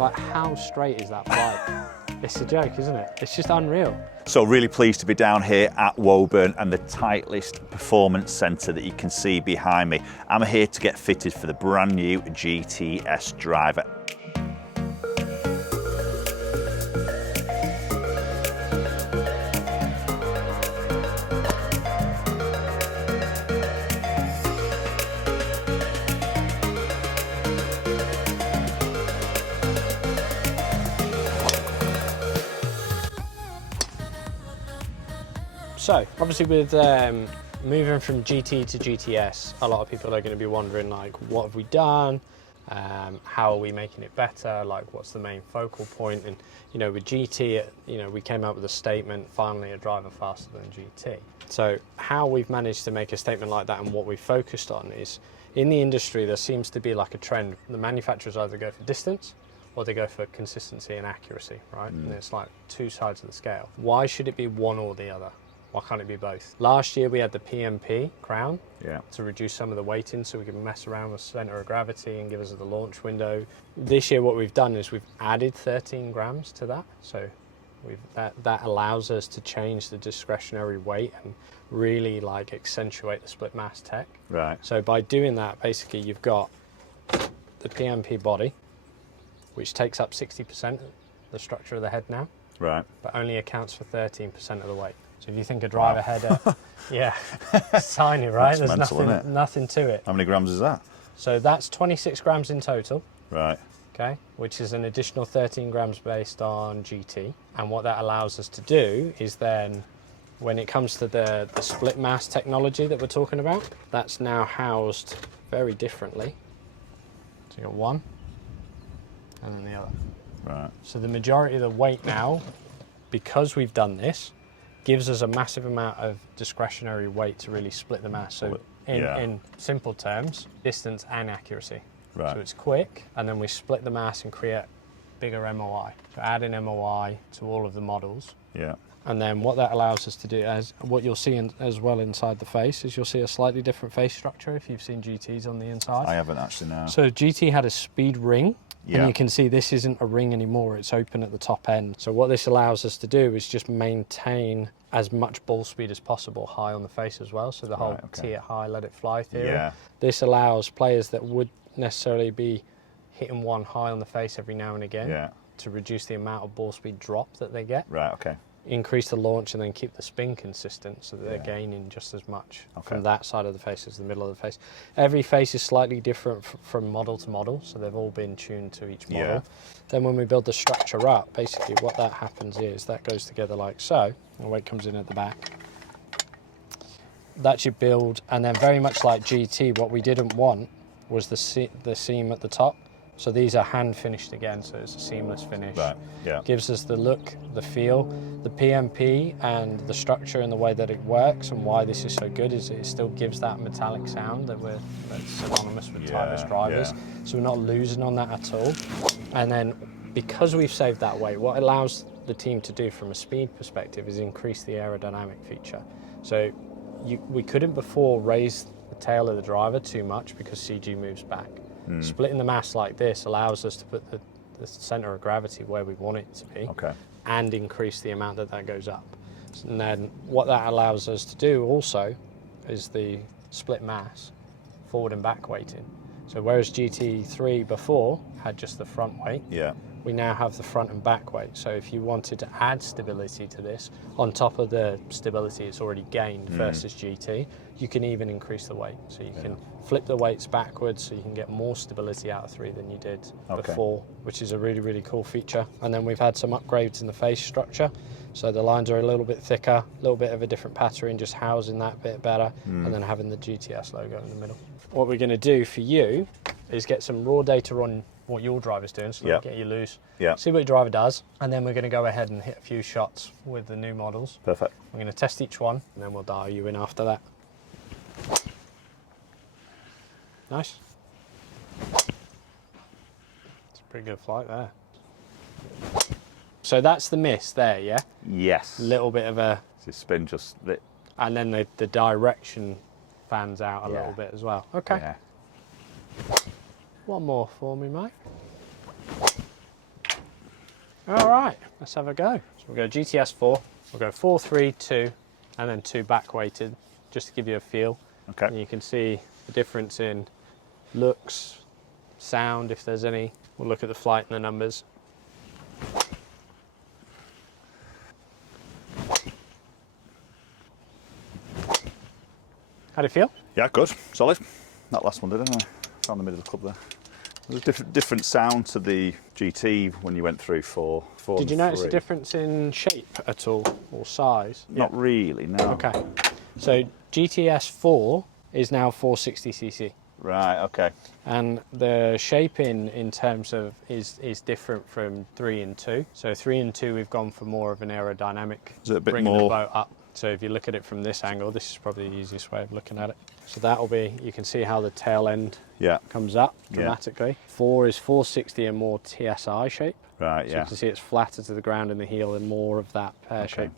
Like, how straight is that bike? It's a joke, isn't it? It's just unreal. So really pleased to be down here at Woburn and the Titleist Performance Centre that you can see behind me. I'm here to get fitted for the brand new GTS Driver. So, obviously with moving from GT to GTS, a lot of people are going to be wondering, like, what have we done? How are we making it better? Like, what's the main focal point? And, you know, with GT, you know, we came out with a statement, finally a driver faster than GT. So how we've managed to make a statement like that and what we focused on is, in the industry, there seems to be like a trend. The manufacturers either go for distance or they go for consistency and accuracy, right? And it's like two sides of the scale. Why should it be one or the other? Why can't it be both? Last year we had the PMP crown to reduce some of the weighting so we can mess around with center of gravity and give us the launch window. This year what we've done is we've added 13 grams to that. So that allows us to change the discretionary weight and really like accentuate the split mass tech. Right. So by doing that, basically you've got the PMP body, which takes up 60% of the structure of the head now. Right. But only accounts for 13% of the weight. So if you think a driver header, yeah, it's tiny, right? That's There's mental, nothing to it. How many grams is that? So that's 26 grams in total. Right. Okay, which is an additional 13 grams based on GT. And what that allows us to do is then, when it comes to the split mass technology that we're talking about, that's now housed very differently. So you got one, and then the other. Right. So the majority of the weight now, because we've done this, gives us a massive amount of discretionary weight to really split the mass. So in simple terms, distance and accuracy. Right. So it's quick, and then we split the mass and create bigger MOI. So adding MOI to all of the models. Yeah. And then what that allows us to do, as what you'll see as well inside the face, is you'll see a slightly different face structure if you've seen GTs on the inside. I haven't actually, no. So GT had a speed ring. And you can see this isn't a ring anymore, it's open at the top end. So what this allows us to do is just maintain as much ball speed as possible high on the face as well. So the whole tee it high, let it fly theory. Yeah. This allows players that would necessarily be hitting one high on the face every now and again to reduce the amount of ball speed drop that they get. Right, okay. Increase the launch and then keep the spin consistent so that they're gaining just as much from that side of the face as the middle of the face. Every face is slightly different from model to model, so they've all been tuned to each model. Yeah. Then when we build the structure up, basically what that happens is that goes together like so, and the weight comes in at the back. That's your build, and then very much like GT, what we didn't want was the seam at the top. So these are hand finished again, so it's a seamless finish. Right. Yeah. Gives us the look, the feel. The PMP and the structure and the way that it works and why this is so good is it still gives that metallic sound that's synonymous with Titleist drivers. Yeah. So we're not losing on that at all. And then because we've saved that weight, what it allows the team to do from a speed perspective is increase the aerodynamic feature. So we couldn't before raise the tail of the driver too much because CG moves back. Splitting the mass like this allows us to put the center of gravity where we want it to be and increase the amount that goes up. And then what that allows us to do also is the split mass, forward and back weighting. So whereas GT3 before had just the front weight, we now have the front and back weight. So if you wanted to add stability to this, on top of the stability it's already gained versus GT, you can even increase the weight. So you can flip the weights backwards so you can get more stability out of 3 than you did before, which is a really, really cool feature. And then we've had some upgrades in the face structure. So the lines are a little bit thicker, a little bit of a different pattern, just housing that bit better, and then having the GTS logo in the middle. What we're going to do for you is get some raw data on what your driver's doing, so get you loose, see what your driver does, and then we're going to go ahead and hit a few shots with the new models. Perfect. We're going to test each one, and then we'll dial you in after that. Nice. It's a pretty good flight there. So that's the miss there, yeah? Yes. A little bit of a... So spin just... And then the direction fans out a little bit as well. Okay. Yeah. One more for me, mate. All right, let's have a go. So we'll go GTS4, we'll go 4, 3, 2, and then 2 back weighted, just to give you a feel. Okay. And you can see the difference in looks, sound, if there's any. We'll look at the flight and the numbers. How do you feel? Yeah, good, solid. That last one didn't I? Found the middle of the club there. There's a different sound to the GT when you went through 4, 4 Did you and notice 3. a difference in shape at all, or size? Not really, no. Okay, so GTS4 is now 460cc. Right, okay. And the shaping in terms of is different from 3 and 2. So 3 and 2 we've gone for more of an aerodynamic, Is it a bit bringing more the boat up. So if you look at it from this angle, this is probably the easiest way of looking at it. So that'll be, you can see how the tail end comes up dramatically. 4 is 460 and more TSI shape. Right, So yeah. you can see it's flatter to the ground in the heel and more of that pear shape.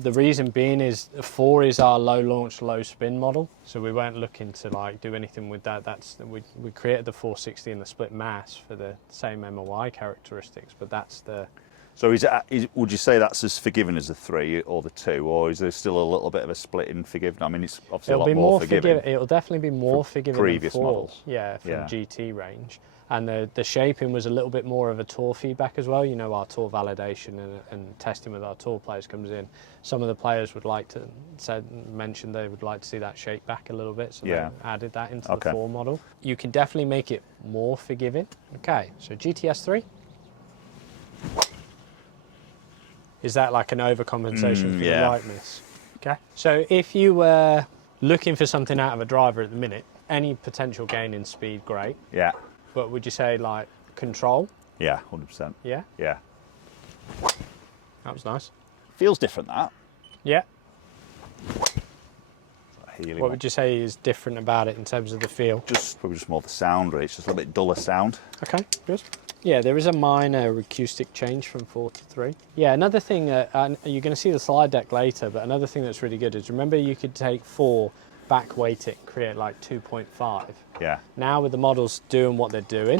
The reason being is 4 is our low launch, low spin model. So we weren't looking to like do anything with that. We created the 460 and the split mass for the same MOI characteristics, but that's the... So would you say that's as forgiving as the 3 or the 2, or is there still a little bit of a split in forgiving? I mean, it's obviously a lot more forgiving. It'll definitely be more forgiving previous than 4. models. Yeah, from GT range. And the shaping was a little bit more of a tour feedback as well. You know, our tour validation and testing with our tour players comes in. Some of the players would like to mention they would like to see that shape back a little bit, so they added that into the 4 model. You can definitely make it more forgiving. Okay, so GTS3. Is that like an overcompensation for the lightness? Okay. So if you were looking for something out of a driver at the minute, any potential gain in speed, great. Yeah. But would you say like control? Yeah, 100%. Yeah? Yeah. That was nice. Feels different, that. Yeah. What What would you say is different about it in terms of the feel? Probably just more the sound, really. It's just a little bit duller sound. Okay, good. Yeah, there is a minor acoustic change from 4 to 3. Yeah, another thing, you're going to see the slide deck later, but another thing that's really good is remember you could take 4, back weight it, create like 2.5. Yeah. Now with the models doing what they're doing,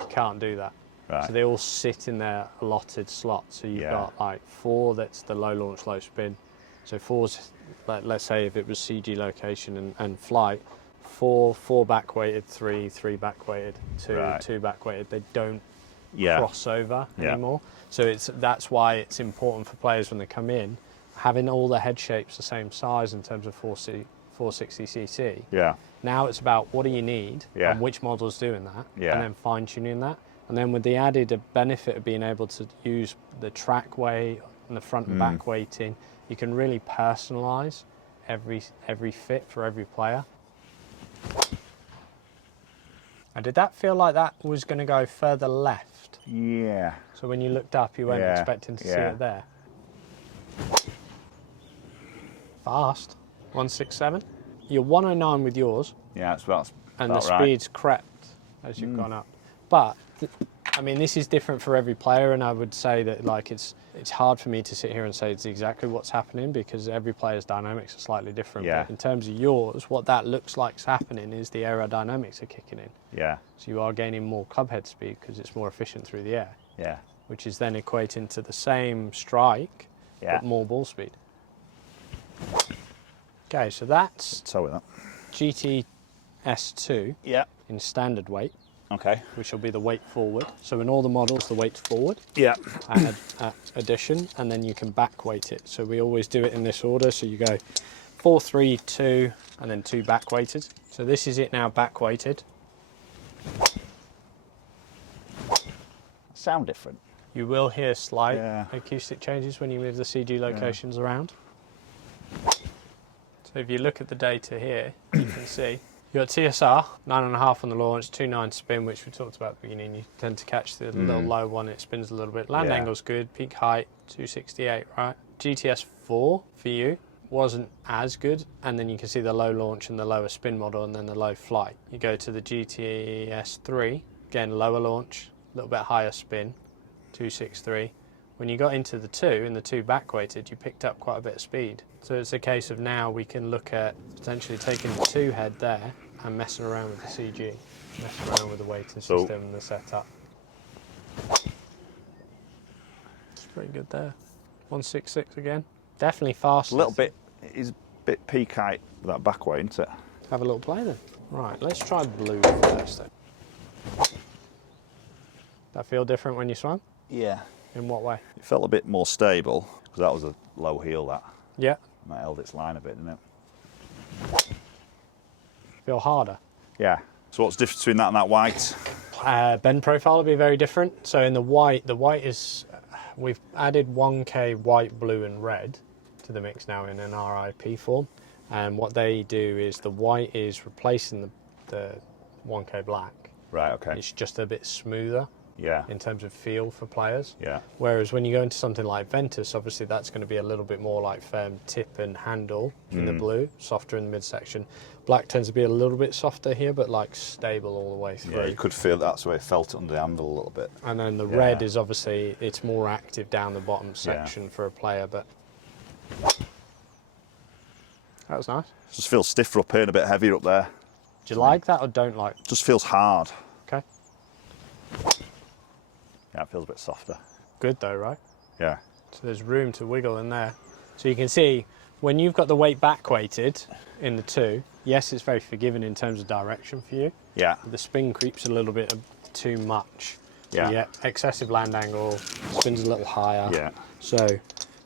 you can't do that. Right. So they all sit in their allotted slots. So you've got like 4 that's the low launch, low spin. So 4's, let's say if it was CG location and flight, 4 back weighted, 3 back weighted, 2 back weighted. They don't cross over anymore. So that's why it's important for players when they come in, having all the head shapes the same size in terms of 460cc. Yeah. Now it's about what do you need and which model's doing that, and then fine tuning that. And then with the added benefit of being able to use the track weight and the front and back weighting, you can really personalize every fit for every player. And did that feel like that was going to go further left? Yeah. So when you looked up, you weren't expecting to see it there. Fast. 167. You're 109 with yours. Yeah, that's about and the speed's crept as you've gone up. But I mean, this is different for every player, and I would say that like it's hard for me to sit here and say it's exactly what's happening because every player's dynamics are slightly different. Yeah. But in terms of yours, what that looks like's happening is the aerodynamics are kicking in. Yeah. So you are gaining more club head speed because it's more efficient through the air. Yeah. Which is then equating to the same strike, but more ball speed. Okay, so that's with that. GTS2 in standard weight. Okay. Which will be the weight forward. So in all the models, the weight's forward. Yeah. At addition, and then you can back weight it. So we always do it in this order. So you go 4, 3, 2, and then 2 back weighted. So this is it now back weighted. Sound different. You will hear slight acoustic changes when you move the CG locations around. So if you look at the data here, you can see you've got TSR, 9.5 on the launch, 2.9 spin, which we talked about at the beginning. You tend to catch the little low one, it spins a little bit. Land angle's good, peak height, 268, right? GTS4 for you wasn't as good, and then you can see the low launch and the lower spin model and then the low flight. You go to the GTS3, again, lower launch, a little bit higher spin, 263. When you got into the 2 and the 2 back weighted, you picked up quite a bit of speed. So it's a case of now we can look at potentially taking the 2 head there and messing around with the CG, messing around with the weighting system and the setup. pretty good there. 166 again. Definitely fast. A little bit, it's a bit peak height with that back way, isn't it? Have a little play then. Right, let's try blue first then. That feel different when you swam? Yeah. In what way? It felt a bit more stable, because that was a low heel, that. Yeah. And that held its line a bit, didn't it? Feel harder? Yeah. So what's the difference between that and that white? Bend profile will be very different. So in the white is, we've added 1K white, blue and red to the mix now in an RIP form. And what they do is the white is replacing the 1K black. Right, okay. It's just a bit smoother. Yeah. In terms of feel for players. Yeah. Whereas when you go into something like Ventus, obviously that's going to be a little bit more like firm tip and handle in the blue, softer in the midsection. Black tends to be a little bit softer here, but like stable all the way through. Yeah, you could feel that's the way it felt under the handle a little bit. And then the red is obviously, it's more active down the bottom section for a player, but that was nice. Just feels stiffer up here and a bit heavier up there. Do you like that or don't like? Just feels hard. Okay. Yeah, it feels a bit softer. Good though, right? Yeah. So there's room to wiggle in there. So you can see when you've got the weight back weighted in the two, yes, it's very forgiving in terms of direction for you. Yeah. The spin creeps a little bit too much. So Yeah. you get excessive land angle, spins a little higher. Yeah. So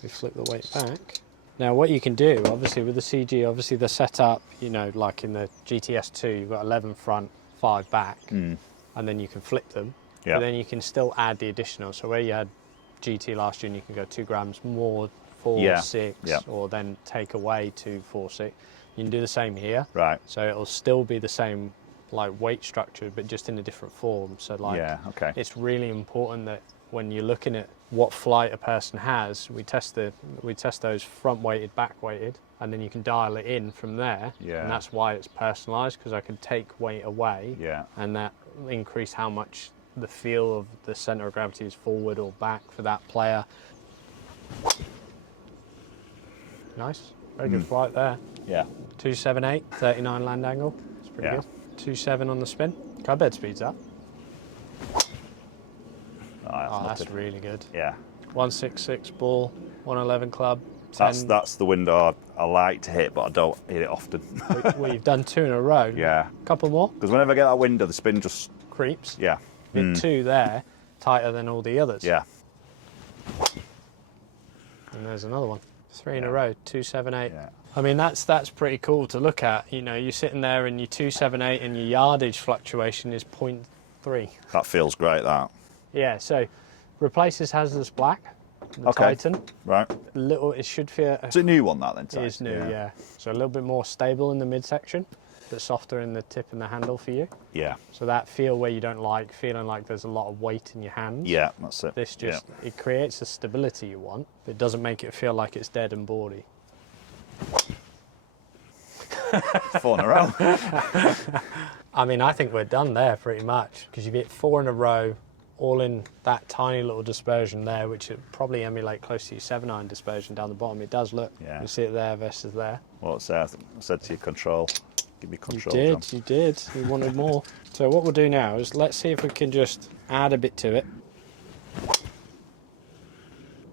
we flip the weight back. Now what you can do, obviously with the CG, obviously the setup, you know, like in the GTS2, you've got 11 front, 5 back, and then you can flip them. Yeah. But then you can still add the additional. So where you had GT last year and you can go 2 grams more, 4, 6, or then take away 2, 4, 6. You can do the same here. Right. So it'll still be the same like weight structure, but just in a different form. So like, it's really important that when you're looking at what flight a person has, we test those front weighted, back weighted, and then you can dial it in from there. Yeah. And that's why it's personalised, because I can take weight away. Yeah. And that increase how much the feel of the centre of gravity is forward or back for that player. Nice, very good flight there. Yeah. 278, 39 land angle. It's pretty good. 2.7 on the spin. Club head speeds up. Oh, that's really good. Yeah. 166 ball, 111 club. 10. That's the window I like to hit, but I don't hit it often. Well, you've done 2 in a row. Yeah. Couple more. Because whenever I get that window, the spin just creeps. Yeah. Hit 2 there, tighter than all the others. Yeah. And there's another one. 3 in a row, 278. Yeah. I mean, that's pretty cool to look at. You know, you're sitting there and your 278 and your yardage fluctuation is 0.3. That feels great, that. Yeah, so replaces hazardous black, the Titan. Right. It should feel... It's a new one, that, then, Titan? It is new, yeah. So a little bit more stable in the midsection, but softer in the tip and the handle for you. Yeah. So that feel where you don't like, feeling like there's a lot of weight in your hands. Yeah, that's it. This just, it creates the stability you want, but it doesn't make it feel like it's dead and boardy. 4 in a row. I mean, I think we're done there pretty much, because you've hit 4 in a row, all in that tiny little dispersion there, which would probably emulate close to your 7-iron dispersion down the bottom. It does look. Yeah. You see it there versus there. Well, I said to you, control. Give me control, You did, John. you did. You wanted more. So what we'll do now is let's see if we can just add a bit to it.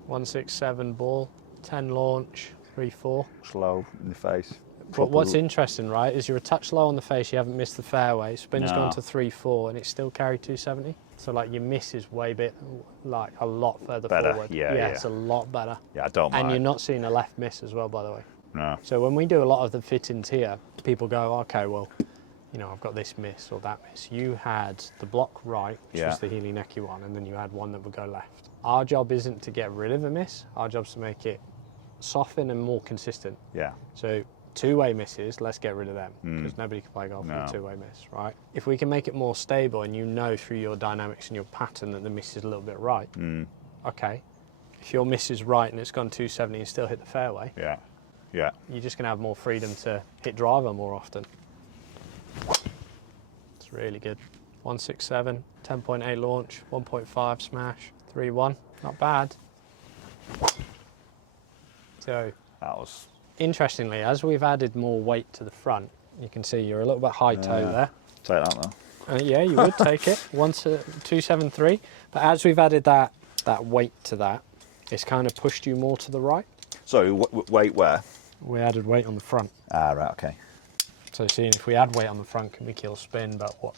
167 ball, 10 launch, 3-4. Slow in the face. But what's interesting, right, is you're a touch low on the face, you haven't missed the fairway, spin's gone to 3-4 and it's still carried 270. So like your miss is way like a lot further forward. Yeah, it's a lot better. Yeah, I don't mind. And you're not seeing a left miss as well, by the way. No. So when we do a lot of the fittings here, people go, okay, well, you know, I've got this miss or that miss. You had the block right, which was the Healy necky one, and then you had one that would go left. Our job isn't to get rid of a miss. Our job's to make it soften and more consistent. Yeah. So two-way misses, let's get rid of them, because nobody can play golf with a two-way miss, right? If we can make it more stable and you know through your dynamics and your pattern that the miss is a little bit right, okay. If your miss is right and it's gone 270 and still hit the fairway, yeah, you're just going to have more freedom to hit driver more often. It's really good. 167, 10.8 launch, 1.5 smash, 3-1, not bad. So that was... Interestingly, as we've added more weight to the front, you can see you're a little bit high toe there. Take that though. Yeah, you would take it. 273. But as we've added that weight to that, it's kind of pushed you more to the right. So weight where? We added weight on the front. Ah, right, okay. So seeing if we add weight on the front, can we kill spin? But what,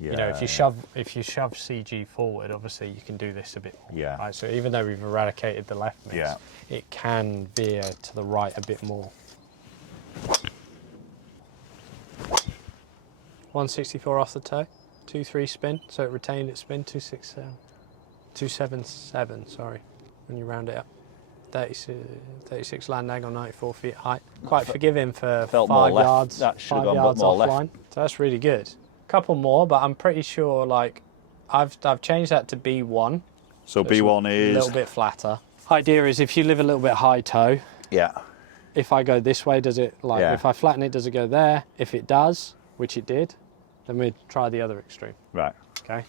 Yeah, you know, if you shove CG forward, obviously you can do this a bit more. Yeah. Right? So even though we've eradicated the left miss, it can veer to the right a bit more. 164 off the toe, 2-3 spin, so it retained its spin. 277, sorry, when you round it up. 36 land angle, 94 feet height. Quite forgiving for 5 yards. That should have 5 gone yards more offline. left. So that's really good. Couple more, but I'm pretty sure like I've changed that to B1. So B1 is a little bit flatter. Idea is if you live a little bit high toe. Yeah. If I go this way, does it like if I flatten it, does it go there? If it does, which it did, then we'd try the other extreme. Right. Okay.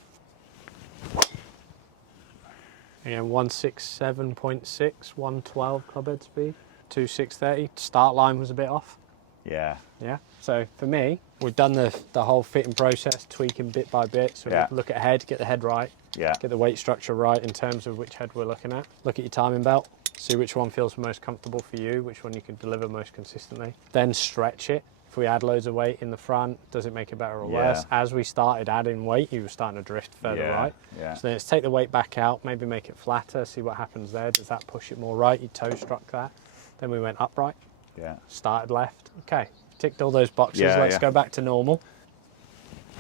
Again, 167.6, 112 club head speed, 2630. Start line was a bit off. Yeah. Yeah. So for me, we've done the whole fitting process, tweaking bit by bit. So look at head, get the head right. Yeah. Get the weight structure right in terms of which head we're looking at. Look at your timing belt. See which one feels most comfortable for you, which one you can deliver most consistently. Then stretch it. If we add loads of weight in the front, does it make it better or worse? As we started adding weight, you were starting to drift further right. Yeah. So then let's take the weight back out, maybe make it flatter, see what happens there. Does that push it more right? You toe struck that. Then we went upright. Yeah. Started left. Okay, ticked all those boxes. Let's go back to normal.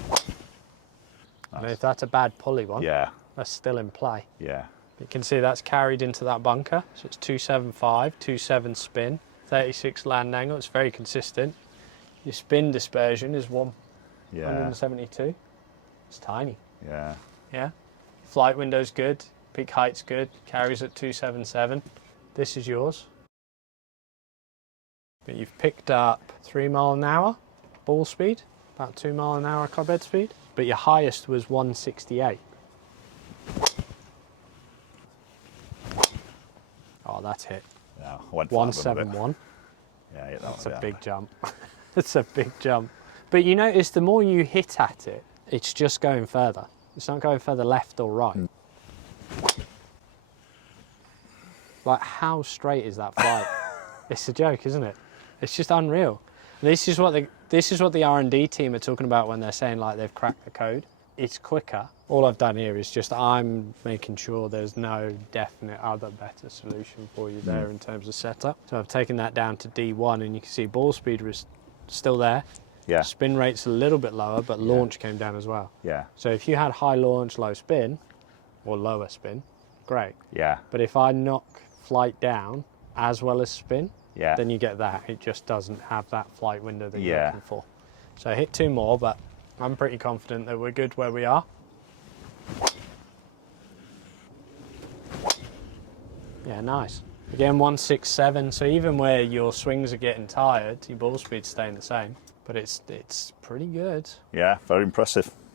Nice. And if that's a bad pulley one, that's still in play. Yeah. You can see that's carried into that bunker. So it's 275, 27 spin, 36 land angle. It's very consistent. Your spin dispersion is 172. It's tiny. Yeah. Yeah. Flight window's good. Peak height's good. Carries at 277. This is yours. But you've picked up 3 mile an hour ball speed, about 2 mile an hour club head speed. But your highest was 168. Oh, that's hit. Yeah, 171. Yeah, that's a big jump. It's a big jump. But you notice the more you hit at it, it's just going further. It's not going further left or right. Like, how straight is that flight? It's a joke, isn't it? It's just unreal. This is what the R&D team are talking about when they're saying like they've cracked the code. It's quicker. All I've done here is just I'm making sure there's no definite other better solution for you there in terms of setup. So I've taken that down to D1 and you can see ball speed was still there. Yeah. Spin rate's a little bit lower, but launch came down as well. Yeah. So if you had high launch, low spin, or lower spin, great. Yeah. But if I knock flight down as well as spin, yeah, then you get that. It just doesn't have that flight window that you're looking for. So I hit 2 more, but I'm pretty confident that we're good where we are. Yeah, nice. Again, 167. So even where your swings are getting tired, your ball speed's staying the same. But it's pretty good. Yeah, very impressive.